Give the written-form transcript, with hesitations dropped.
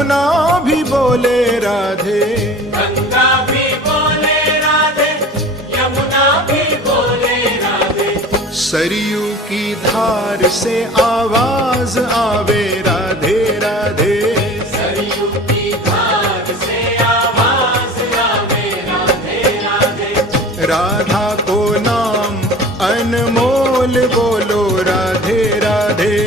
यमुना भी बोले राधे, गंगा भी बोले राधे, यमुना भी बोले राधे। सरयू की धार से आवाज आवे राधे राधे, सरयू की धार से आवाज आवे राधे राधे। राधा को नाम अनमोल बोलो राधे राधे।